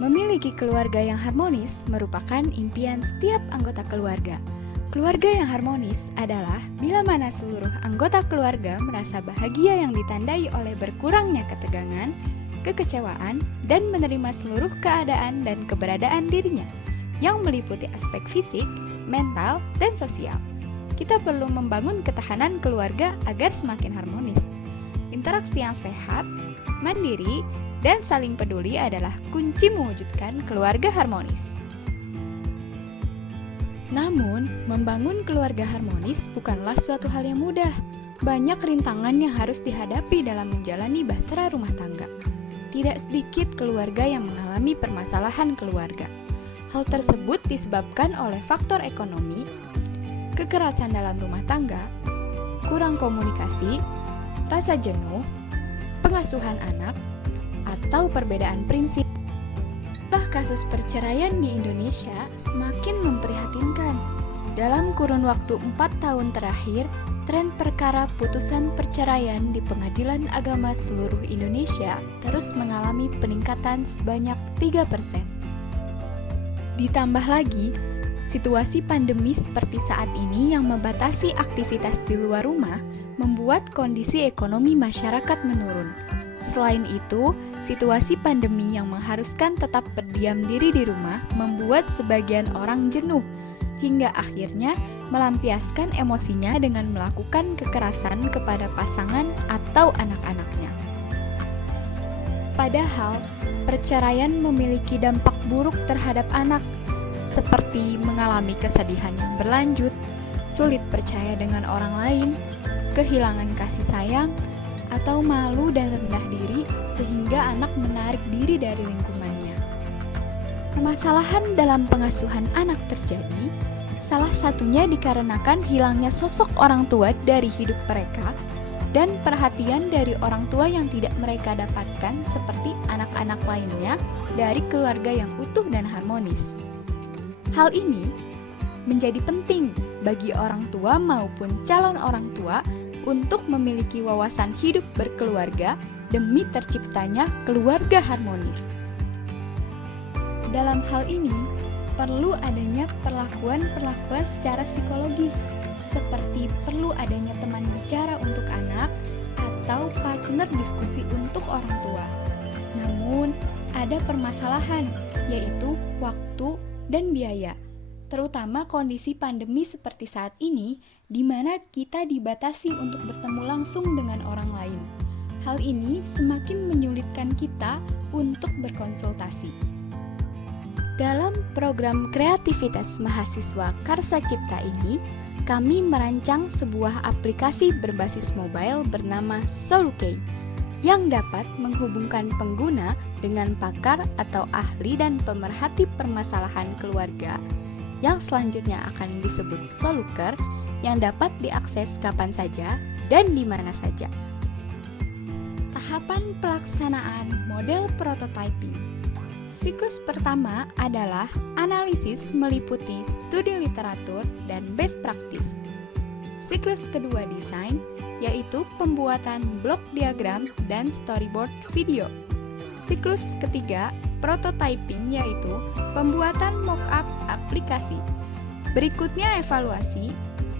Memiliki keluarga yang harmonis merupakan impian setiap anggota keluarga. Keluarga yang harmonis adalah bila mana seluruh anggota keluarga merasa bahagia yang ditandai oleh berkurangnya ketegangan, kekecewaan, dan menerima seluruh keadaan dan keberadaan dirinya, yang meliputi aspek fisik, mental, dan sosial. Kita perlu membangun ketahanan keluarga agar semakin harmonis. Interaksi yang sehat, mandiri, dan saling peduli adalah kunci mewujudkan keluarga harmonis. Namun, membangun keluarga harmonis bukanlah suatu hal yang mudah. Banyak rintangan yang harus dihadapi dalam menjalani bahtera rumah tangga. Tidak sedikit keluarga yang mengalami permasalahan keluarga. Hal tersebut disebabkan oleh faktor ekonomi, kekerasan dalam rumah tangga, kurang komunikasi, rasa jenuh, pengasuhan anak, atau perbedaan prinsip. Kasus perceraian di Indonesia semakin memprihatinkan. Dalam kurun waktu 4 tahun terakhir, tren perkara putusan perceraian di Pengadilan Agama seluruh Indonesia terus mengalami peningkatan sebanyak 3%. Ditambah lagi, situasi pandemi seperti saat ini yang membatasi aktivitas di luar rumah membuat kondisi ekonomi masyarakat menurun. Selain itu, situasi pandemi yang mengharuskan tetap berdiam diri di rumah membuat sebagian orang jenuh, hingga akhirnya melampiaskan emosinya dengan melakukan kekerasan kepada pasangan atau anak-anaknya. Padahal, perceraian memiliki dampak buruk terhadap anak, seperti mengalami kesedihan yang berlanjut, sulit percaya dengan orang lain, kehilangan kasih sayang, atau malu dan rendah diri sehingga anak menarik diri dari lingkungannya. Permasalahan dalam pengasuhan anak terjadi, salah satunya dikarenakan hilangnya sosok orang tua dari hidup mereka dan perhatian dari orang tua yang tidak mereka dapatkan seperti anak-anak lainnya dari keluarga yang utuh dan harmonis. Hal ini menjadi penting bagi orang tua maupun calon orang tua untuk memiliki wawasan hidup berkeluarga demi terciptanya keluarga harmonis. Dalam hal ini, perlu adanya perlakuan-perlakuan secara psikologis, seperti perlu adanya teman bicara untuk anak atau partner diskusi untuk orang tua. Namun, ada permasalahan, yaitu waktu dan biaya. Terutama kondisi pandemi seperti saat ini, di mana kita dibatasi untuk bertemu langsung dengan orang lain. Hal ini semakin menyulitkan kita untuk berkonsultasi. Dalam program kreativitas mahasiswa Karsa Cipta ini, kami merancang sebuah aplikasi berbasis mobile bernama Solukey, yang dapat menghubungkan pengguna dengan pakar atau ahli dan pemerhati permasalahan keluarga, yang selanjutnya akan disebut Soluker, yang dapat diakses kapan saja dan di mana saja. Tahapan pelaksanaan model prototyping. Siklus pertama adalah analisis meliputi studi literatur dan best practice. Siklus kedua desain, yaitu pembuatan blok diagram dan storyboard video. Siklus ketiga prototyping, yaitu pembuatan mock-up aplikasi. Berikutnya evaluasi.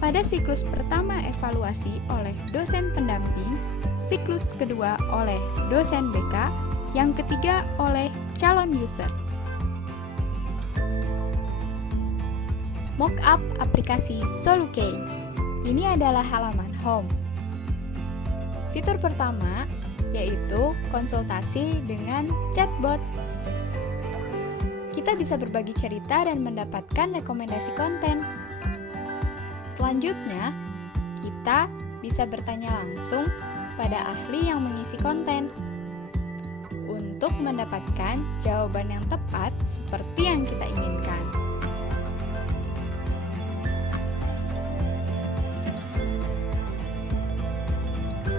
Pada siklus pertama evaluasi oleh dosen pendamping, siklus kedua oleh dosen BK, yang ketiga oleh calon user. Mock-up aplikasi Solukey. Ini adalah halaman home. Fitur pertama yaitu konsultasi dengan chatbot. Kita bisa berbagi cerita dan mendapatkan rekomendasi konten. Selanjutnya, kita bisa bertanya langsung pada ahli yang mengisi konten untuk mendapatkan jawaban yang tepat seperti yang kita inginkan.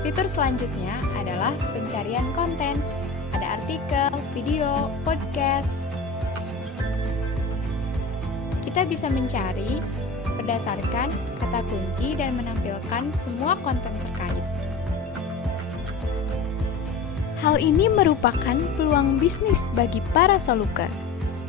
Fitur selanjutnya adalah pencarian konten. Ada artikel, video, podcast. Kita bisa mencari berdasarkan kata kunci dan menampilkan semua konten terkait. Hal ini merupakan peluang bisnis bagi para soluker.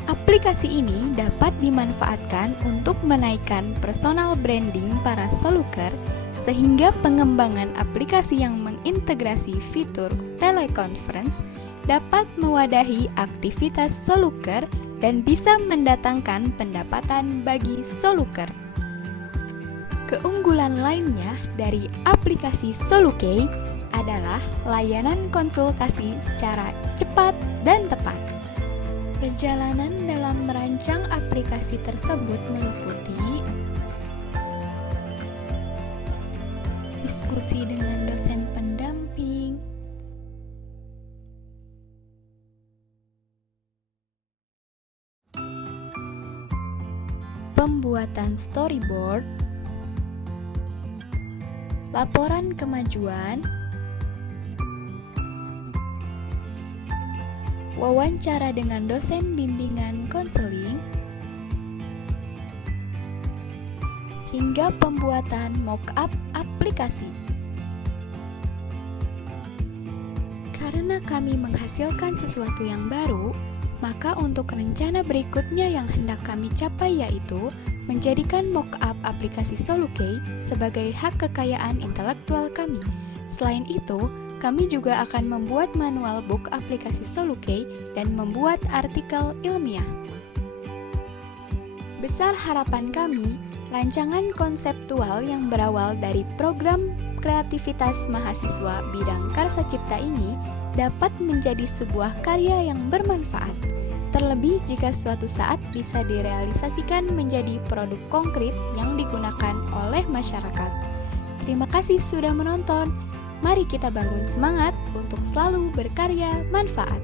Aplikasi ini dapat dimanfaatkan untuk menaikkan personal branding para soluker sehingga pengembangan aplikasi yang mengintegrasi fitur teleconference dapat mewadahi aktivitas soluker dan bisa mendatangkan pendapatan bagi soluker. Keunggulan lainnya dari aplikasi Solukey adalah layanan konsultasi secara cepat dan tepat. Perjalanan dalam merancang aplikasi tersebut meliputi diskusi dengan dosen pendamping, pembuatan storyboard, laporan kemajuan, wawancara dengan dosen bimbingan konseling, hingga pembuatan mock-up aplikasi. Karena kami menghasilkan sesuatu yang baru, maka untuk rencana berikutnya yang hendak kami capai yaitu menjadikan mock-up aplikasi Solukey sebagai hak kekayaan intelektual kami. Selain itu, kami juga akan membuat manual book aplikasi Solukey dan membuat artikel ilmiah. Besar harapan kami, rancangan konseptual yang berawal dari program kreativitas mahasiswa bidang Karsa Cipta ini dapat menjadi sebuah karya yang bermanfaat. Terlebih jika suatu saat bisa direalisasikan menjadi produk konkret yang digunakan oleh masyarakat. Terima kasih sudah menonton. Mari kita bangun semangat untuk selalu berkarya manfaat.